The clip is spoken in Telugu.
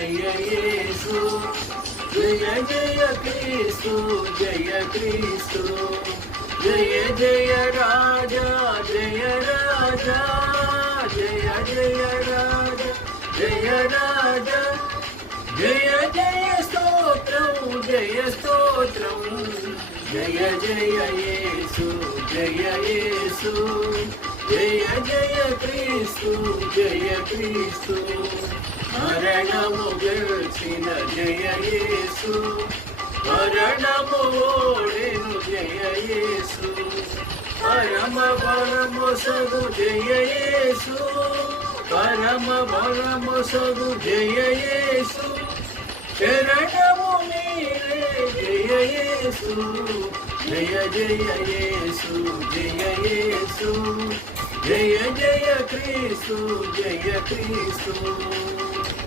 జయ యేసు జయ జయ క్రీస్తు జయ క్రీస్తు జయ జయ రాజా జయ రాజా జయ జయ రాజా జయ రాజా జయ జయ స్తోత్రం జయ స్తోత్రం జయ జయ యేసు జయ యేసు జయ జయ క్రీస్తు జయ క్రీస్తు మరణము గెలిచిన జయ యేసు మరణము ఓడెను జయ యేసు పరమ బలము సగు జయ యేసు పరమ బలము సగు జయ యేసు శరణము మీరే జయ యేసు జయ జయ యేసు జయ యేసు జయ జయ క్రీస్తు జయ క్రీస్తు